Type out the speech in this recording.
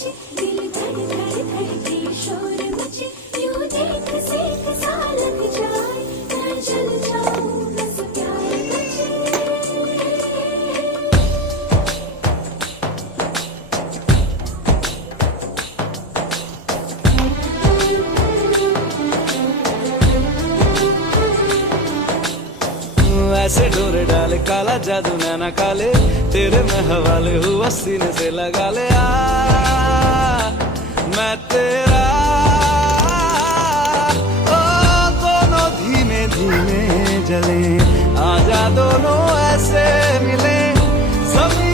मचे, दिल धड़ धड़ धड़के शोर मचे, यूं देख से एक साल लग जाए, मैं जल जाऊं बस प्यार बचे। ऐसे डोरे डाले काला जादू नैना काले, तेरे मैं हवाले हुआ सीने से लगा ले आ